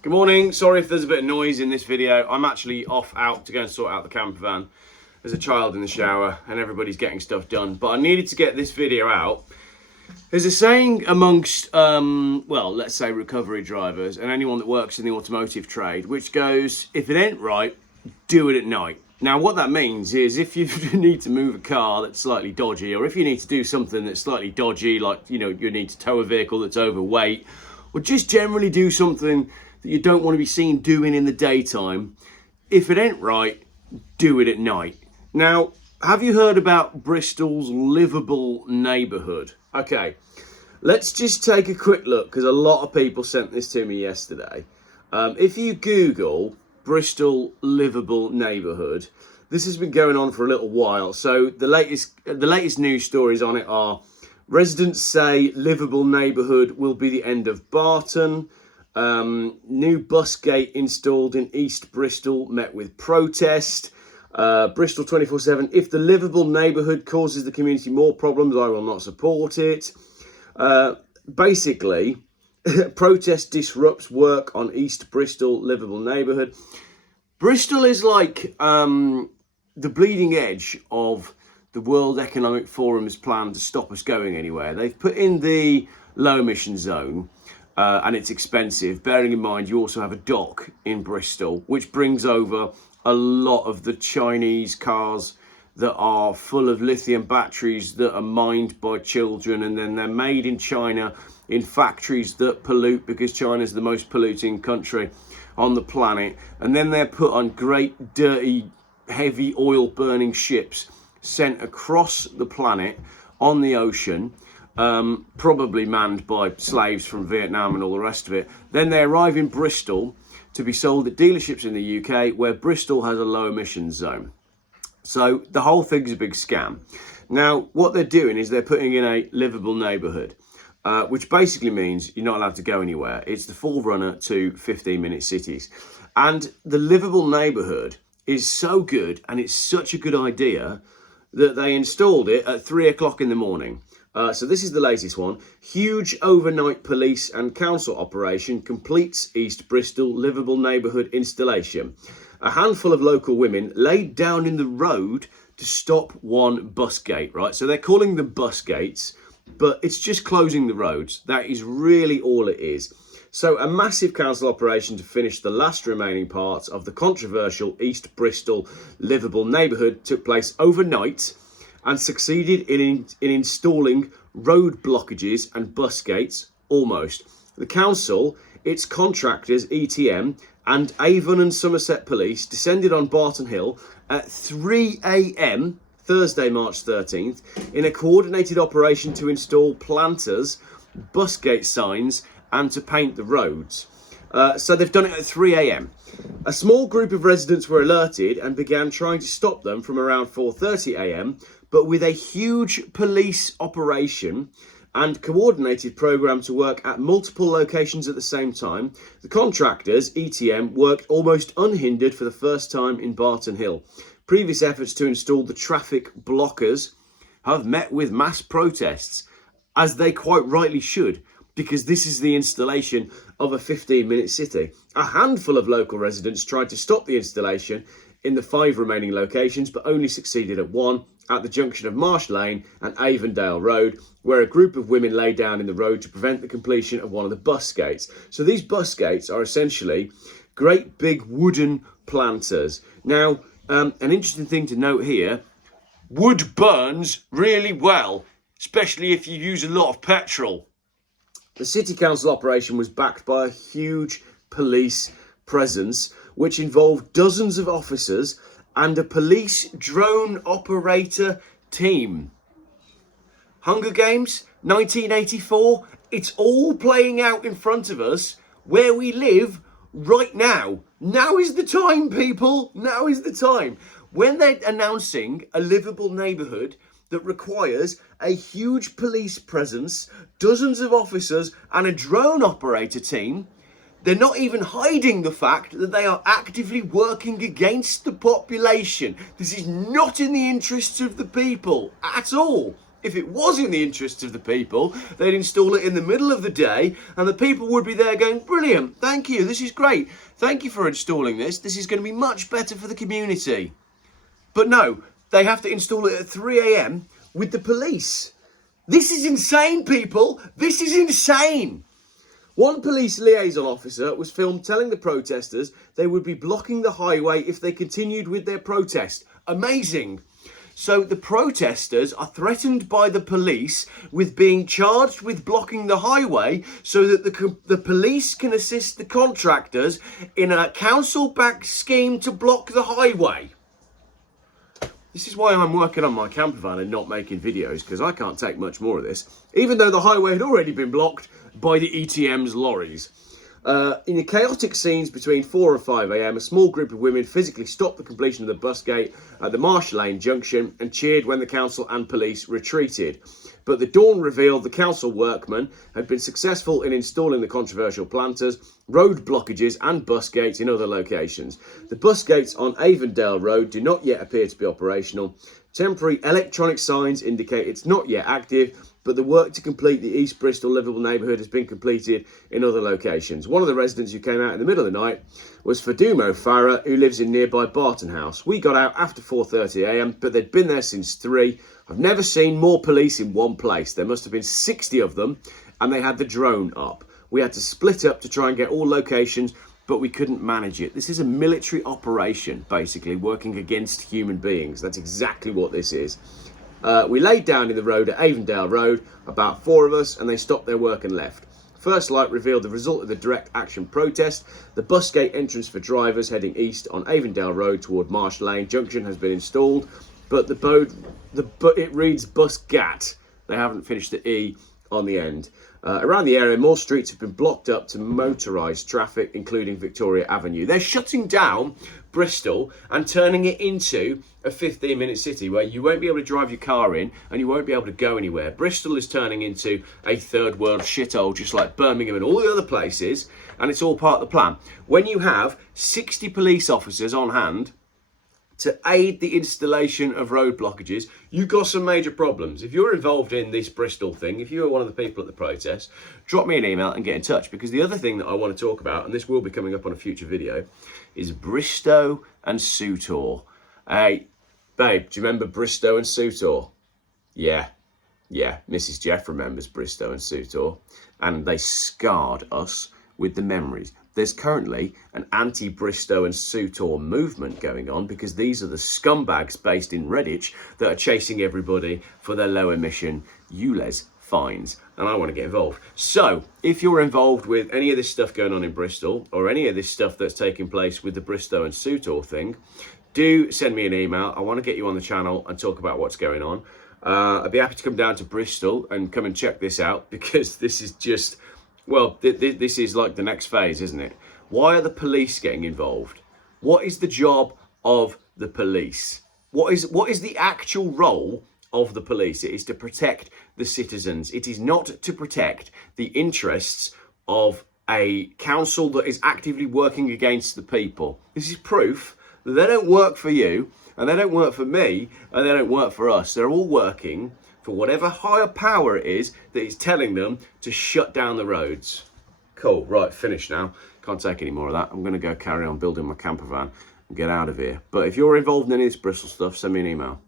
Good morning. Sorry if there's a bit of noise in this video. I'm actually off out to go and sort out the camper van. There's a child in the shower and everybody's getting stuff done. But I needed to get this video out. There's a saying amongst, well, let's say recovery drivers and anyone that works in the automotive trade, which goes, if it ain't right, do it at night. Now, what that means is if you need to move a car that's slightly dodgy, or if you need to do something that's slightly dodgy, like, you know, you need to tow a vehicle that's overweight, or just generally do something that you don't want to be seen doing in the daytime, if it ain't right, do it at night. Now, have you heard about Bristol's Liveable Neighbourhood? Okay, let's just take a quick look, because a lot of people sent this to me yesterday. If you Google Bristol Liveable Neighbourhood, this has been going on for a little while. So the latest news stories on it are: residents say livable neighbourhood will be the end of Barton. New bus gate installed in East Bristol met with protest. Bristol 24/7, if the livable neighbourhood causes the community more problems, I will not support it. Basically, protest disrupts work on East Bristol livable neighbourhood. Bristol is like the bleeding edge of the World Economic Forum's plan to stop us going anywhere. They've put in the low emission zone. And it's expensive, bearing in mind you also have a dock in Bristol, which brings over a lot of the Chinese cars that are full of lithium batteries that are mined by children, and then they're made in China in factories that pollute, because China's the most polluting country on the planet. And then they're put on great, dirty, heavy oil burning ships sent across the planet on the ocean. Probably manned by slaves from Vietnam and all the rest of it. Then they arrive in Bristol to be sold at dealerships in the UK, where Bristol has a low emissions zone. So the whole thing's a big scam. Now, what they're doing is they're putting in a livable neighbourhood, which basically means you're not allowed to go anywhere. It's the forerunner to 15-minute cities. And the livable neighbourhood is so good, and it's such a good idea, that they installed it at 3 o'clock in the morning. So this is the latest one. Huge overnight police and council operation completes East Bristol livable neighbourhood installation. A handful of local women laid down in the road to stop one bus gate, right? So they're calling them bus gates, but it's just closing the roads. That is really all it is. So a massive council operation to finish the last remaining parts of the controversial East Bristol livable neighbourhood took place overnight, and succeeded in installing road blockages and bus gates, almost. The council, its contractors, ETM, and Avon and Somerset Police descended on Barton Hill at 3 a.m, Thursday, March 13th, in a coordinated operation to install planters, bus gate signs, and to paint the roads. So they've done it at 3 a.m. A small group of residents were alerted and began trying to stop them from around 4:30 a.m, but with a huge police operation and coordinated programme to work at multiple locations at the same time, the contractors, ETM, worked almost unhindered for the first time in Barton Hill. Previous efforts to install the traffic blockers have met with mass protests, as they quite rightly should, because this is the installation of a 15-minute city. A handful of local residents tried to stop the installation in the 5 remaining locations, but only succeeded at one, at the junction of Marsh Lane and Avondale Road, where a group of women lay down in the road to prevent the completion of one of the bus gates. So these bus gates are essentially great big wooden planters. Now, an interesting thing to note here, wood burns really well, especially if you use a lot of petrol. The City Council operation was backed by a huge police presence, which involved dozens of officers and a police drone operator team. Hunger Games, 1984, it's all playing out in front of us where we live right now. Now is the time, people. Now is the time. When they're announcing a livable neighbourhood that requires a huge police presence, dozens of officers and a drone operator team, they're not even hiding the fact that they are actively working against the population. This is not in the interests of the people at all. If it was in the interests of the people, they'd install it in the middle of the day and the people would be there going, brilliant, thank you, this is great. Thank you for installing this. This is going to be much better for the community. But no, they have to install it at 3 a.m. with the police. This is insane, people. This is insane. One police liaison officer was filmed telling the protesters they would be blocking the highway if they continued with their protest. Amazing. So the protesters are threatened by the police with being charged with blocking the highway so that the police can assist the contractors in a council-backed scheme to block the highway. This is why I'm working on my camper van and not making videos, because I can't take much more of this, even though the highway had already been blocked by the ETM's lorries. In the chaotic scenes between 4 and 5 a.m, a small group of women physically stopped the completion of the bus gate at the Marsh Lane junction and cheered when the council and police retreated. But the dawn revealed the council workmen had been successful in installing the controversial planters, road blockages and bus gates in other locations. The bus gates on Avondale Road do not yet appear to be operational. Temporary electronic signs indicate it's not yet active, but the work to complete the East Bristol Liveable Neighbourhood has been completed in other locations. One of the residents who came out in the middle of the night was Fadumo Farah, who lives in nearby Barton House. We got out after 4:30 a.m, but they'd been there since 3. I've never seen more police in one place. There must have been 60 of them, and they had the drone up. We had to split up to try and get all locations, but we couldn't manage it. This is a military operation, basically, working against human beings. That's exactly what this is. We laid down in the road at Avondale Road, about 4 of us, and they stopped their work and left. First light revealed the result of the direct action protest. The bus gate entrance for drivers heading east on Avondale Road toward Marsh Lane Junction has been installed, but it reads bus gat. They haven't finished the E on the end. Around the area, more streets have been blocked up to motorised traffic, including Victoria Avenue. They're shutting down Bristol and turning it into a 15-minute city where you won't be able to drive your car in and you won't be able to go anywhere. Bristol is turning into a third world shithole, just like Birmingham and all the other places, and it's all part of the plan. When you have 60 police officers on hand to aid the installation of road blockages, you've got some major problems. If you're involved in this Bristol thing, if you're one of the people at the protest, drop me an email and get in touch, because the other thing that I want to talk about, and this will be coming up on a future video, is Bristow and Sutor. Hey, babe, do you remember Bristow and Sutor? Yeah, Mrs. Geoff remembers Bristow and Sutor, and they scarred us with the memories. There's currently an anti-Bristow and Sutor movement going on because these are the scumbags based in Redditch that are chasing everybody for their low emission ULEZ fines, and I want to get involved. So if you're involved with any of this stuff going on in Bristol, or any of this stuff that's taking place with the Bristow and Sutor thing, do send me an email. I want to get you on the channel and talk about what's going on. I'd be happy to come down to Bristol and come and check this out, because this is just, well, this is like the next phase, isn't it? Why are the police getting involved? What is the job of the police? What is the actual role of the police? It is to protect the citizens. It is not to protect the interests of a council that is actively working against the people. This is proof that they don't work for you, and they don't work for me, and they don't work for us. They're all working for whatever higher power it is that is telling them to shut down the roads. Cool, right, finished now. Can't take any more of that. I'm going to go carry on building my camper van and get out of here. But if you're involved in any of this Bristol stuff, send me an email.